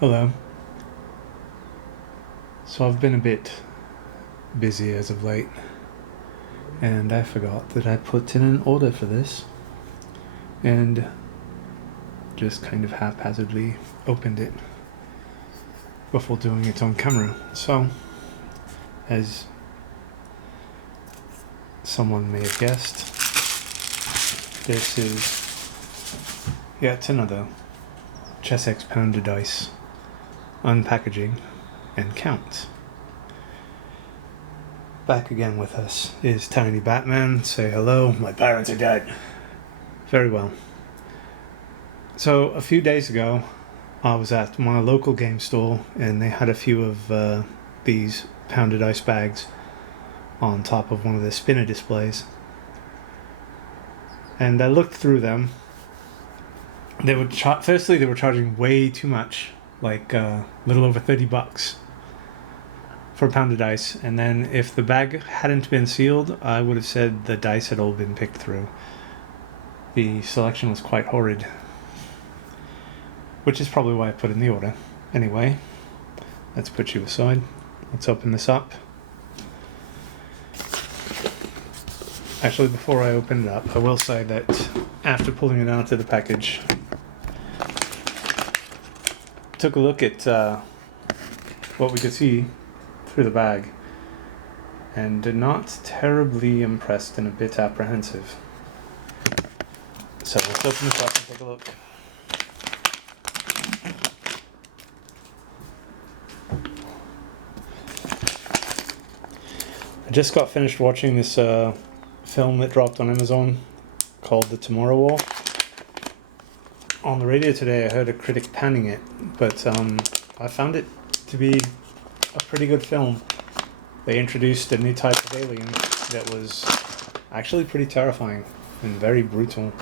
Hello. So I've been a bit busy as of late, and I forgot that I put in an order for this, and just kind of haphazardly opened it before doing it on camera. So, as someone may have guessed, this is yet another Chessex pounder dice unpackaging and count. Back again with us is Tiny Batman. Say hello. My parents are dead. Very well. So a few days ago, I was at my local game store and they had a few of these pounded ice bags on top of one of the spinner displays. And I looked through them. They were firstly they were charging way too much, like a little over $30 for pounded dice, and then if the bag hadn't been sealed, I would have said the dice had all been picked through. The selection was quite horrid, which is probably why I put in the order. Anyway, let's put you aside. Let's open this up. Actually, before I open it up, I will say that after pulling it out of the package, took a look at what we could see through the bag, and not terribly impressed and a bit apprehensive. So let's open this up and take a look. I just got finished watching this film that dropped on Amazon called The Tomorrow War. On the radio today I heard a critic panning it, but I found it to be a pretty good film. They introduced a new type of alien that was actually pretty terrifying and very brutal.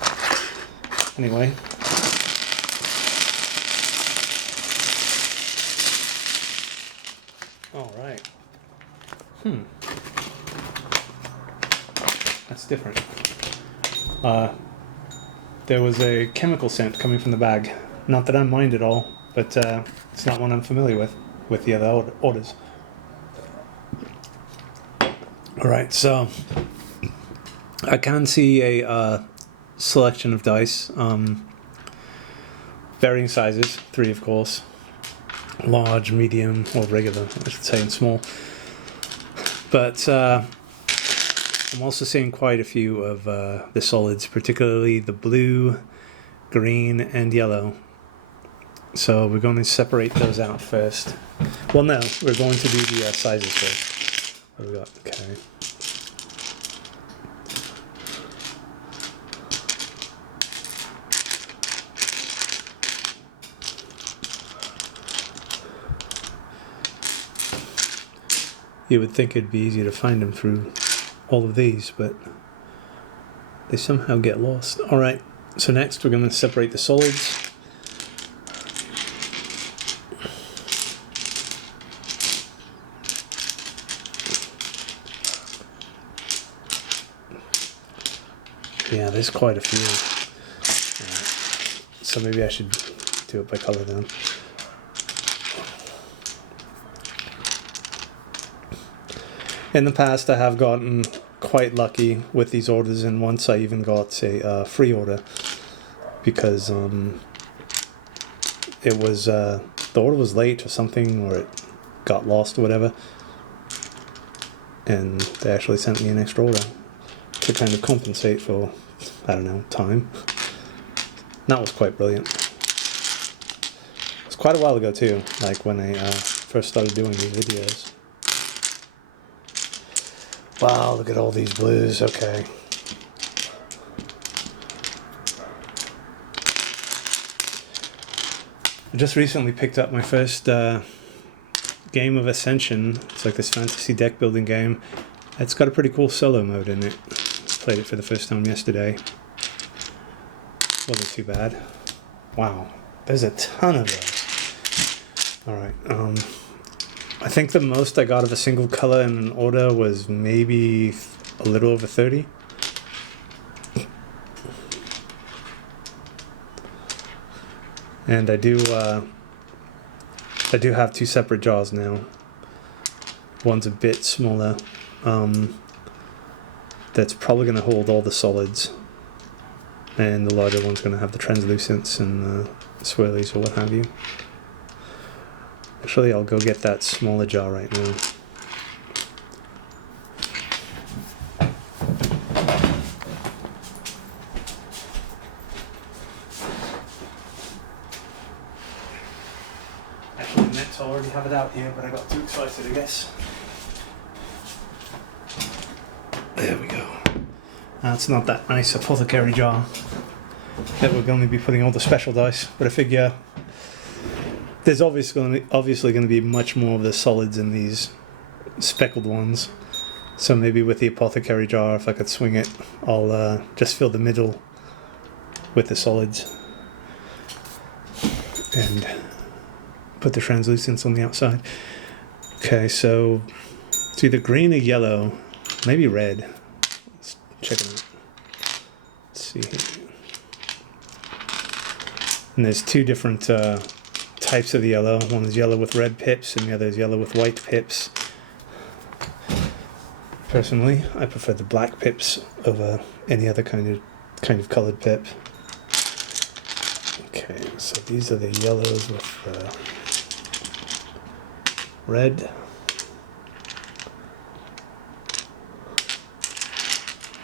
Anyway. Alright. That's different. There was a chemical scent coming from the bag. Not that I mind at all, but it's not one I'm familiar with the other orders. Alright, so I can see a selection of dice, varying sizes, 3 of course, large, medium, or regular, I should say, and small. But I'm also seeing quite a few of the solids, particularly the blue, green, and yellow. So we're going to separate those out first. Well, no, we're going to do the sizes first. What do we got? Okay. You would think it'd be easy to find them through all of these, but they somehow get lost. Alright, so next we're going to separate the solids. Yeah, there's quite a few. So maybe I should do it by color then. In the past, I have gotten quite lucky with these orders, and once I even got a free order because it was the order was late or something, or it got lost or whatever, and they actually sent me an extra order to kind of compensate for, I don't know, time. That was quite brilliant. It was quite a while ago too, like when I first started doing these videos. Wow, look at all these blues. Okay. I just recently picked up my first game of Ascension. It's like this fantasy deck building game. It's got a pretty cool solo mode in it. Played it for the first time yesterday. Wasn't too bad. Wow, there's a ton of those. Alright, I think the most I got of a single color in an order was maybe a little over 30. And I do I do have 2 separate jars now. One's a bit smaller. That's probably going to hold all the solids, and the larger one's going to have the translucents and the swirlies or what have you. Actually, I'll go get that smaller jar right now. Actually, I meant to already have it out here, but I got too excited, I guess. There we go. That's not that nice apothecary jar that we're going to be putting all the special dice, but I figure there's obviously going to be much more of the solids in these speckled ones. So maybe with the apothecary jar, if I could swing it, I'll just fill the middle with the solids and put the translucents on the outside. Okay, so it's either green or yellow, maybe red. Let's check it out. Let's see here. And there's 2 different types of the yellow. One is yellow with red pips and the other is yellow with white pips. Personally, I prefer the black pips over any other kind of colored pip. Okay, so these are the yellows with red.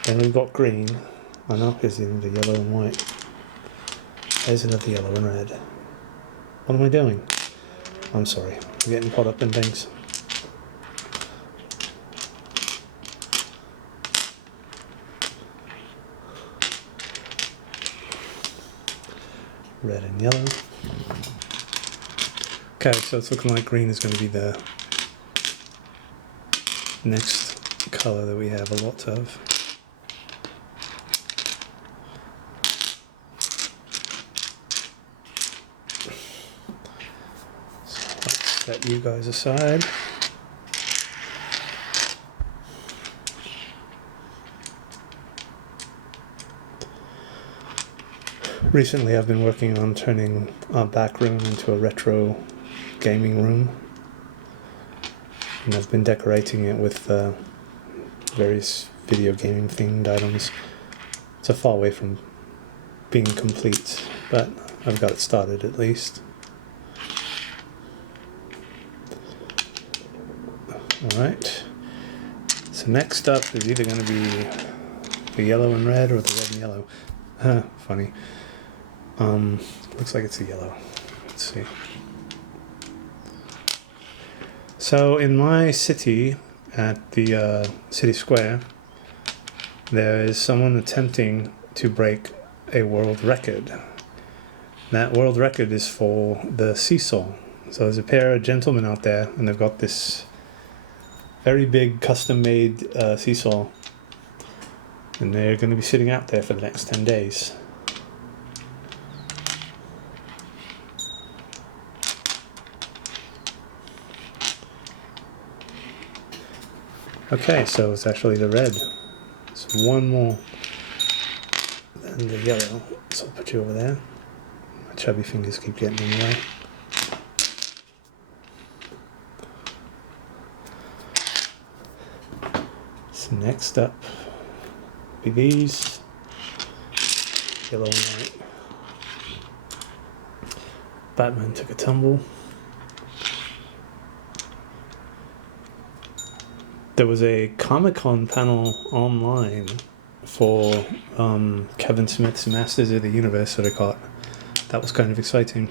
Then we've got green. Oh no, here's the yellow and white. There's another yellow and red. What am I doing? I'm sorry, I'm getting caught up in things. Red and yellow. Okay, so it's looking like green is going to be the next color that we have a lot of. So let's set you guys aside. Recently I've been working on turning our back room into a retro gaming room, and I've been decorating it with various video gaming themed items. It's a far way from being complete, but I've got it started at least. Alright, so next up is either going to be the yellow and red or the red and yellow. Funny. Looks like it's a yellow. Let's see. So in my city, at the city square, there is someone attempting to break a world record. That world record is for the seesaw. So there's a pair of gentlemen out there, and they've got this very big custom-made seesaw, and they're going to be sitting out there for the next 10 days. Okay, so it's actually the red. It's one more than the yellow. So I'll put you over there. My chubby fingers keep getting in the way. So next up be these. Yellow and white. Batman took a tumble. There was a Comic-Con panel online for Kevin Smith's Masters of the Universe that I caught. That was kind of exciting.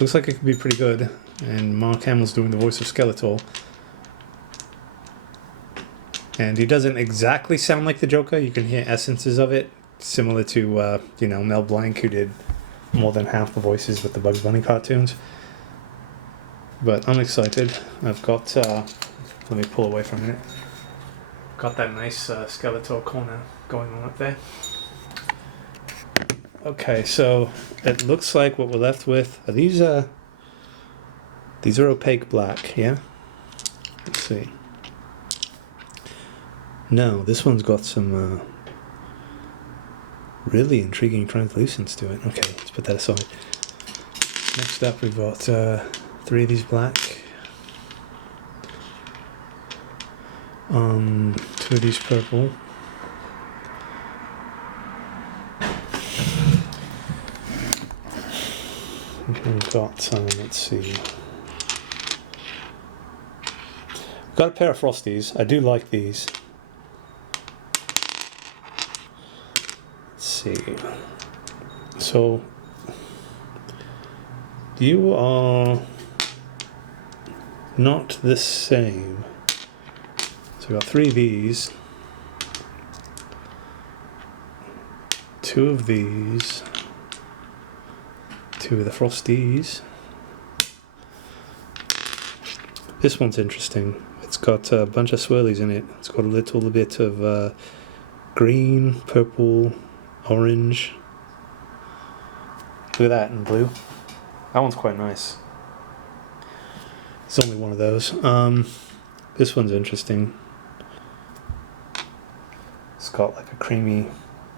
Looks like it could be pretty good, and Mark Hamill's doing the voice of Skeletor. And he doesn't exactly sound like the Joker. You can hear essences of it, similar to Mel Blanc, who did more than half the voices with the Bugs Bunny cartoons. But I'm excited. I've got... let me pull away for a minute. Got that nice Skeletor corner going on up there. Okay, so it looks like what we're left with are these are opaque black, yeah? Let's see. No, this one's got some really intriguing translucence to it. Okay, let's put that aside. Next up we've got 3 of these black. 2 of these purple. We've got, let's see. Got a pair of Frosties. I do like these. Let's see. So, you are not the same. So we got 3 of these. 2 of these. 2 of the Frosties. This one's interesting. It's got a bunch of swirlies in it. It's got a little bit of green, purple, orange. Look at that in blue. That one's quite nice. It's only one of those. This one's interesting. It's got like a creamy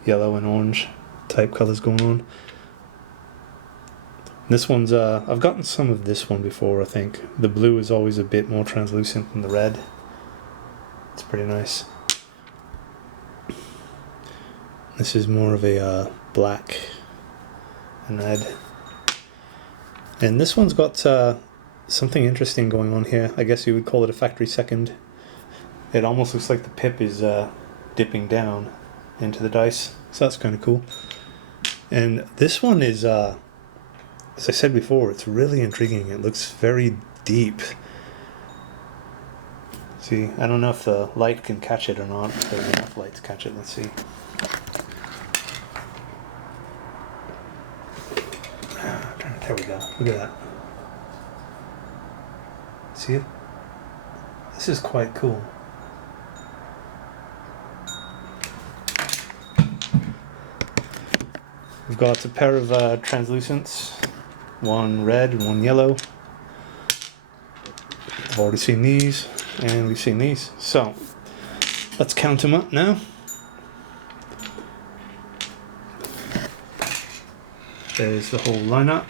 yellow and orange type colors going on. This one's, I've gotten some of this one before, I think. The blue is always a bit more translucent than the red. It's pretty nice. This is more of a black and red. And this one's got something interesting going on here. I guess you would call it a factory second. It almost looks like the pip is dipping down into the dice. So that's kind of cool. And this one is... as I said before, it's really intriguing. It looks very deep. See, I don't know if the light can catch it or not. If there's enough light to catch it. Let's see. There we go. Look at that. See it? This is quite cool. We've got a pair of translucents. One red and one yellow. I've already seen these, and we've seen these. So, let's count them up now. There's the whole lineup.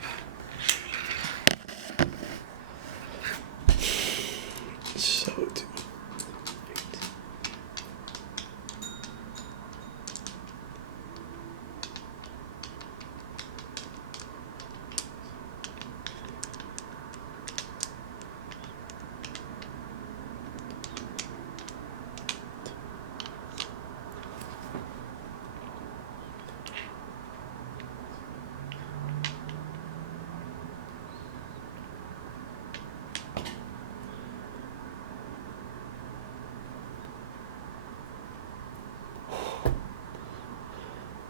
So,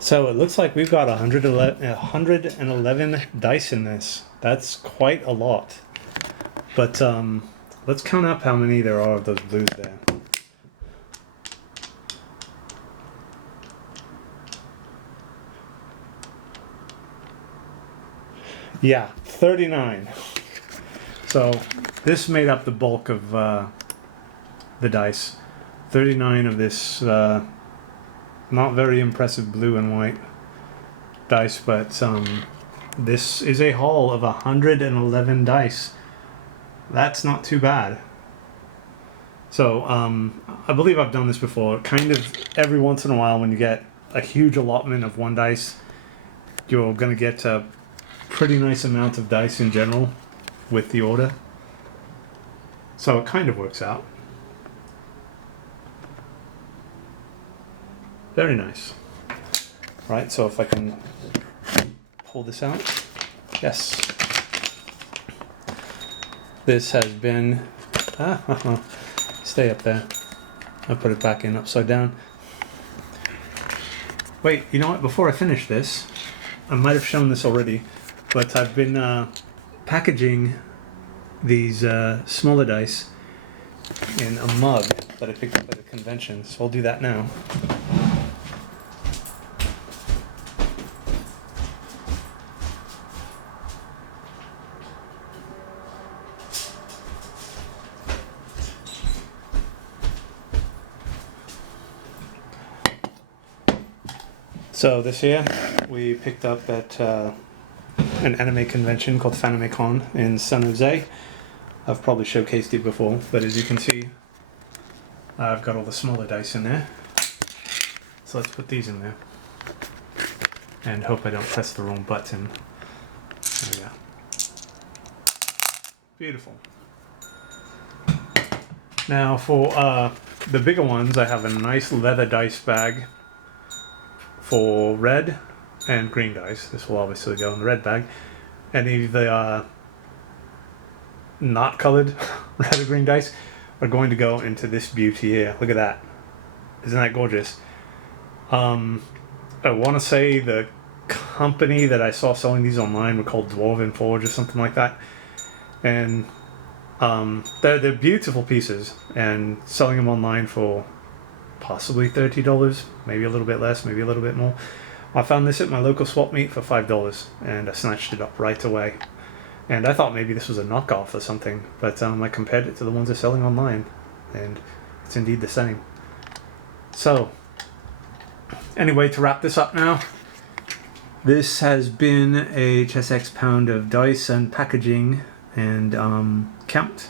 So it looks like we've got 111 dice in this. That's quite a lot. But let's count up how many there are of those blues there. Yeah, 39. So this made up the bulk of the dice. 39 of this not very impressive blue and white dice, but this is a haul of 111 dice. That's not too bad. So I believe I've done this before. Kind of every once in a while when you get a huge allotment of one dice, you're going to get a pretty nice amount of dice in general with the order. So it kind of works out. Very nice. Right, so if I can pull this out. Yes. This has been... stay up there. I put it back in upside down. Wait, you know what? Before I finish this, I might have shown this already, but I've been packaging these smaller dice in a mug that I picked up at a convention, so I'll do that now. So this here we picked up at an anime convention called FanimeCon in San Jose. I've probably showcased it before, but as you can see, I've got all the smaller dice in there. So let's put these in there. And hope I don't press the wrong button. There we go. Beautiful. Now for the bigger ones, I have a nice leather dice bag for red and green dice. This will obviously go in the red bag. Any of the not colored red or green dice are going to go into this beauty here. Look at that. Isn't that gorgeous? I want to say the company that I saw selling these online were called Dwarven Forge or something like that. And they're beautiful pieces, and selling them online for possibly $30, maybe a little bit less, maybe a little bit more. I found this at my local swap meet for $5, and I snatched it up right away. And I thought maybe this was a knockoff or something, but I compared it to the ones they're selling online, and it's indeed the same. So, anyway, to wrap this up now, this has been a Chessex pound of dice and packaging and count.